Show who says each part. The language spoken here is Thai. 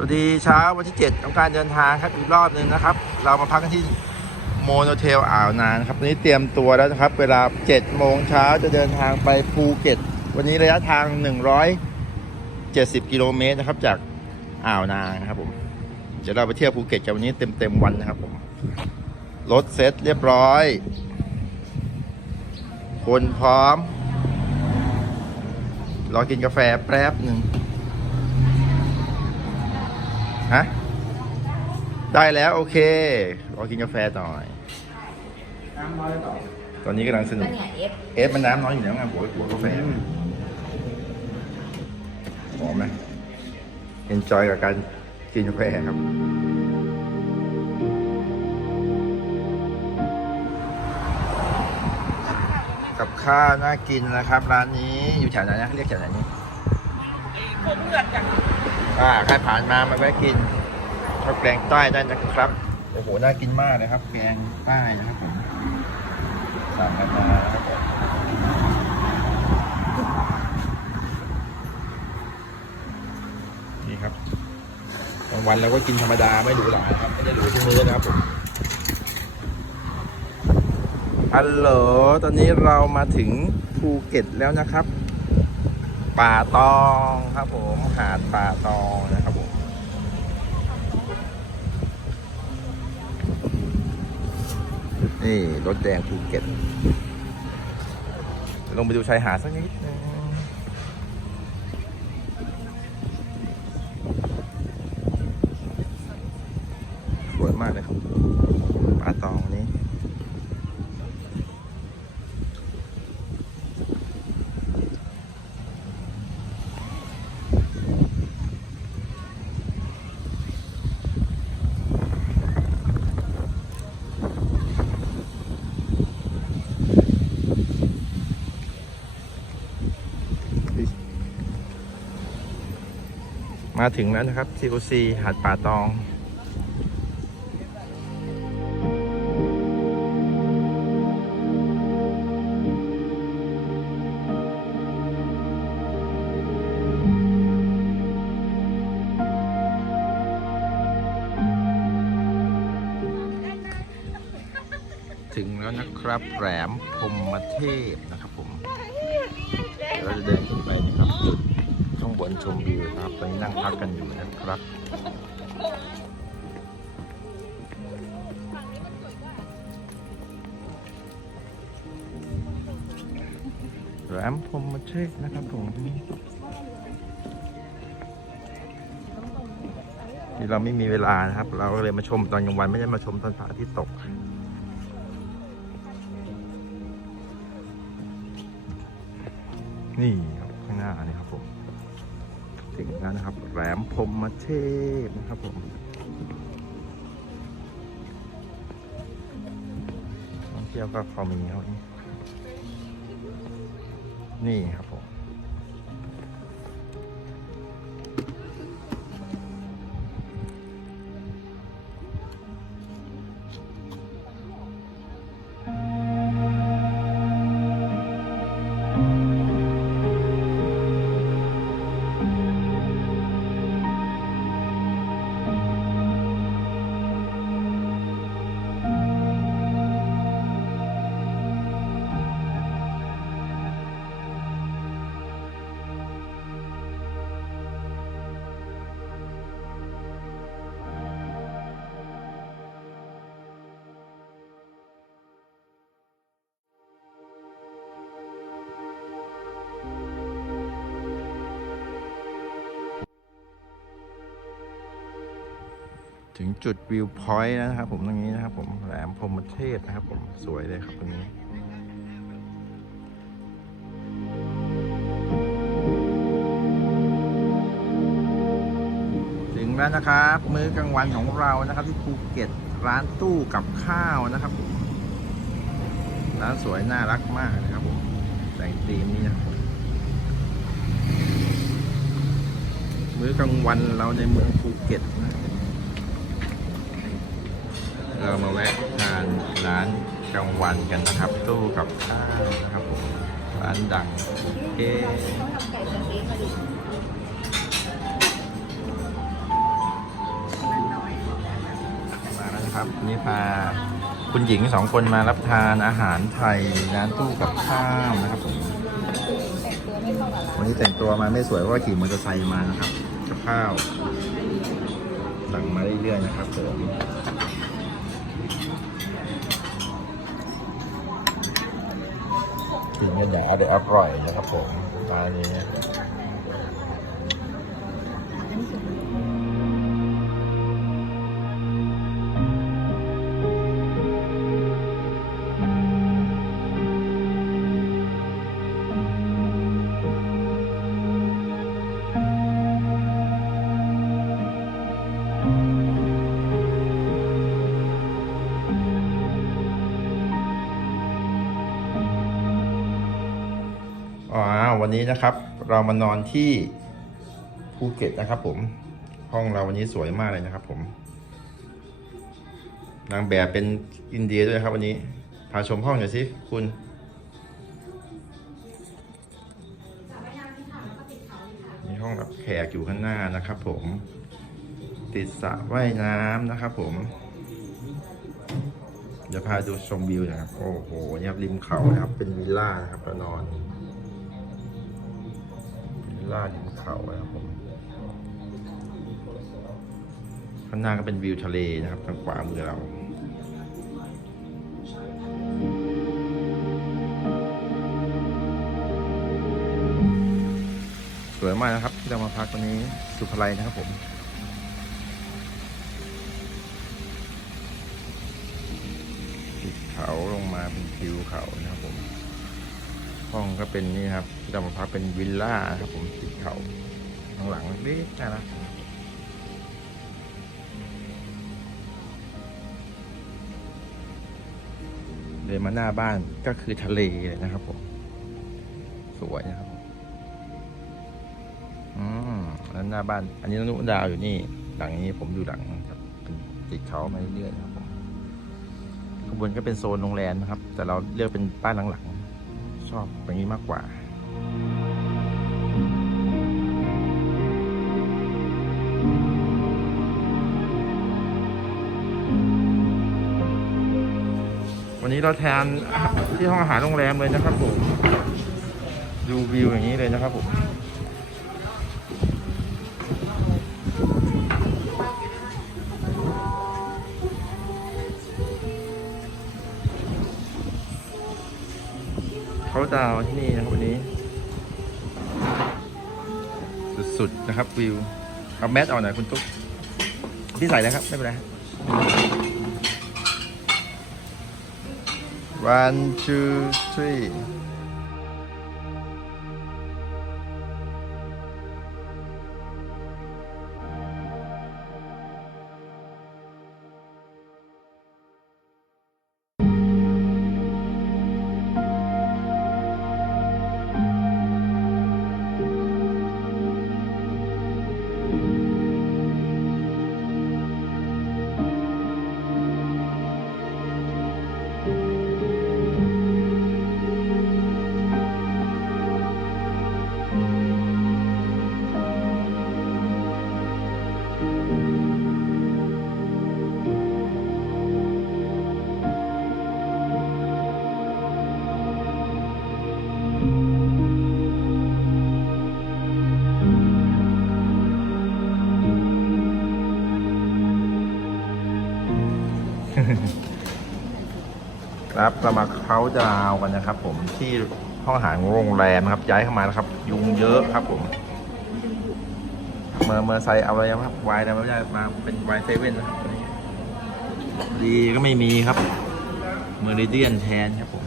Speaker 1: สวัสดีเช้าวันที่7ของการเดินทางครับอีกรอบหนึ่งนะครับ เรามาพักกันที่โมโนเทลอ่าวนางนครับวันนี้เตรียมตัวแล้วนะครับ เวลา7โมงเช้าจะเดินทางไปภูเก็ต วันนี้ระยะทาง 170 กิโลเมตรนะครับ จากอ่าวนางนะครับผมเดี๋ยวเราไปเที่ยวภูเก็ตกันวันนี้เต็มๆวันนะครับผมรถเซ็ตเรียบร้อย คนพร้อม รอกินกาแฟแป๊บหนึ่ง ฮะ ได้แล้วโอเครอกินกาแฟหน่อย
Speaker 2: น้ำน้อยต่อ
Speaker 1: ตอนนี้กำลังสนุ
Speaker 3: นั่
Speaker 1: ก
Speaker 3: นไงเอฟ
Speaker 1: เอฟมันน้ำน้อยอยู่แล้วไงหัวหัวกาแฟหอมไหมเอนจอยกับการกินกาแฟครับ กับข้าวน่ากินนะครับ ร้านนี้อยู่แถวไหนนะเรียกแถวไหนนี่
Speaker 2: โคเพื่อนจาก
Speaker 1: อ่าใครผ่านมามาแวะกินข้าวแกงใต้ได้นะครับโอ้โหน่ากินมากเลยครับ แกงใต้นะครับผมสั่งกันมานะครับผมนี่ครับบางวันเราก็กินธรรมดาไม่หรูหรานะครับ ไม่ได้หรูทุกมื้อนะครับผมฮัลโหลตอนนี้เรามาถึงภูเก็ตแล้วนะครับ ป่าตองครับผม หาดป่าตองนะครับผมนี่รถแดงภูเก็ตลงไปดูชายหาดสักนิดนึงสวยมากเลยครับป่าตองนี้ มาถึงแล้วนะครับ TOC หาดป่าตองถึงแล้วนะครับแหลมพรมเทพนะครับผมเดี๋ยวเราจะเดินขึ้นไปนะครับจุด ข้างบนชมวิวนะครับ ตอนนี้นั่งพักกันอยู่นะครับแหลมพรหมเทพนะครับผมนี่เราไม่มีเวลานะครับ เราก็เลยมาชมตอนกลางวันไม่ได้มาชมตอนพระอาทิตย์ตกนี่ครับข้างหน้านี่ครับผม ถึงแล้วนะครับแหลมพรหมเทพนะครับผมท่องเที่ยวก็พอมีเท่านี้ นี่ครับผม ถึงจุดวิวพอยต์นะครับผมตรงนี้นะครับผมแหลมพรหมเทพนะครับผมสวยเลยครับตรงนี้ถึงแล้วนะครับมื้อกลางวันของเรานะครับที่ภูเก็ตร้านตู้กับข้าวนะครับผมร้านสวยน่ารักมากนะครับผมแต่งธีมนี้นะครับมมื้อกลางวันเราในเมืองภูเก็ตนะ เรามาแวะทานร้านกลางวันกันนะครับ ตู้กับข้าวนะครับผมร้านดังเอ๊
Speaker 3: เขาทำไก่สเต๊กมาดิ
Speaker 1: นะครับวันนี่พาคุณหญิงสองคนมารับทานอาหารไทยร้านตู้กับข้าวนะครับผมวันนี้แต่งตัวมาไม่สวยเพราะขี่มอเตอร์ไซค์มานะครับ กับข้าวสั่งมาเรื่อยๆนะครับผม กินกันอย่างอร่อยอร่อยนะครับผมร้านนี้ วันนี้นะครับ เรามานอนที่ภูเก็ตนะครับ ผม ห้องเราวันนี้สวยมากเลยนะครับ ผม นางแบบเป็นอินเดียด้วยครับ วันนี้ พาชมห้องหน่อยสิคุณมีห้องรับแขกอยู่ข้างหน้านะครับ ผม ติดสระว่ายน้ำนะครับ ผมเดี๋ยวพาดูชมวิวนะครับ โอ้โหเนี่ยริมเขานะครับ เป็นวิลล่านะครับเรานอน ล่าริมเขานะครับผมข้างหน้าก็เป็นวิวทะเลนะครับทางขวามือเราสวยมากนะครับ ที่เรามาพักวันนี้สุภาลัยนะครับผม ติดเขาลงมาเป็นทิวเขานะครับผม ห้องก็เป็นนี่ครับที่เรามาพักเป็นวิลล่าครับผมติดเขาข้างหลังเล็กๆน่ารักเดินมาหน้าบ้านก็คือทะเลเลยนะครับผม สวยนะครับอืมแล้วหน้าบ้าน อันนี้นุดาวอยู่นี่ หลังนี้ผมอยู่หลังครับเป็นติดเขามาเรื่อยๆนะครับผมข้างบนก็เป็นโซนโรงแรมนะครับ แต่เราเลือกเป็นบ้านหลัง ชอบแบบนี้มากกว่าวันนี้เราแทนที่ห้องอาหารโรงแรมเลยนะครับผม ดูวิวอย่างนี้เลยนะครับผม เขาดาวที่นี่นะครับวันนี้ สุดๆนะครับวิวเอาแมสเอาหน่อยคุณตุ๊กที่ใส่นะครับ ไม่เป็นไร one two three ครับเรามาเขาดาวกันนะครับ ผมที่ห้องอาหารโรงแรมนะครับ ย้ายเข้ามานะครับ ยุงเยอะครับ ผม เมอร์เมอร์ไซเอาอะไรครับไวน์นะไรไม่ได้มาเป็นไวน์เซเว่นนะครับตอดีก็ไม่มีครับ เมอริเดียนแทนครับผม